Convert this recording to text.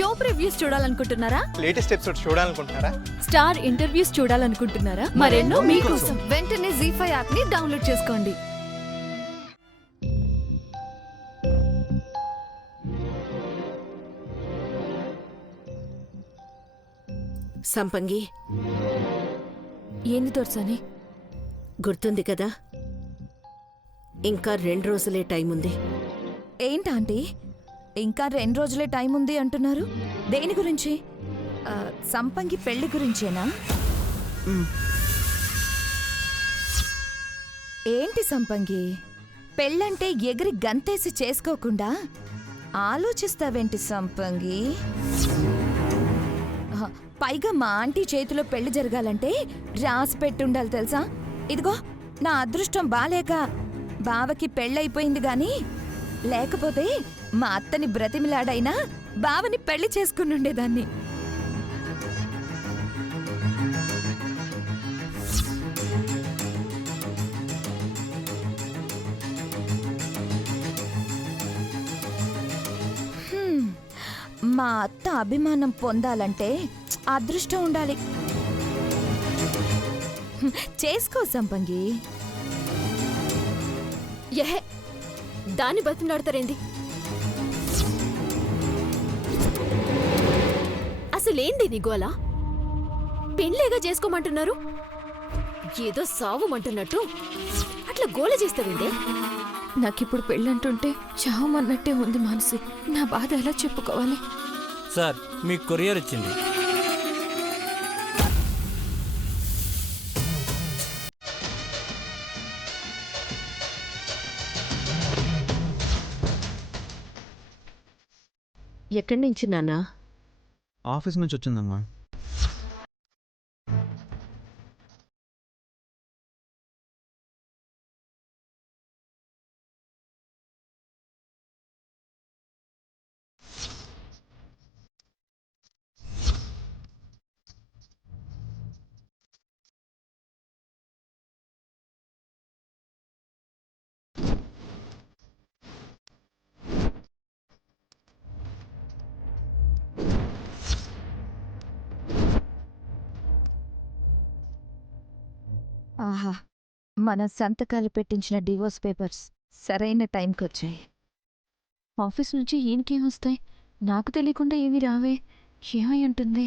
Show previews చూడాలనుకుంటున్నారా? Latest episode చూడాలనుకుంటున్నారా? Star interviews చూడాలనుకుంటున్నారా? మరెన్నో మీకోసం వెంటనే ZEE5 యాప్ ని డౌన్లోడ్ చేసుకోండి. సంపంగి, ఏంది దొరసాని? గుర్తుంది కదా? ఇంకా 2 రోజులే టైం ఉంది. ఏంటంటే ఇంకా 2 రోజులే టైం ఉంది అంటున్నారు? దేని గురించి? సంపంగి పెళ్లి గురించేనా? ఏంటి సంపంగి, పెళ్ళంటే ఎగిరి గంతేసి చేసుకోకుండా ఆలోచిస్తావేంటి సంపంగి? పైగా మా ఆంటీ చేతిలో పెళ్లి జరగాలంటే రాసి పెట్టుండాలి తెలుసా? ఇదిగో నా అదృష్టం బాలేక బావకి పెళ్ళైపోయింది గాని, లేకపోతే మా అత్తని బ్రతిమిలాడైనా బావని పెళ్లి చేసుకునుండేదాన్ని. మా అత్త అభిమానం పొందాలంటే అదృష్టం ఉండాలి. చేసుకో సంపంగి. ఏహే, దాన్ని బతిమలాడతారేంది? అసలేంది నీ గోల? పెళ్ళేగా చేసుకోమంటున్నారు, ఏదో సావుమంటున్నట్టు అట్లా గోల చేస్తావేందే? నాకిప్పుడు పెళ్ళంటుంటే చావమన్నట్టే ఉంది మనసు. నా బాధ ఎలా చెప్పుకోవాలి? సార్, మీకు కొరియర్ వచ్చింది. ఎక్కడి నుంచి నాన్నా? ఆఫీస్ నుంచి వచ్చిందమ్మా. ఆహా, మన సంతకాలు పెట్టించిన డివోర్స్ పేపర్స్ సరైన టైంకి వచ్చాయి. ఆఫీస్ నుంచి ఈయనకేం వస్తాయి? నాకు తెలియకుండా ఏవి రావే. ఏమై ఉంటుంది?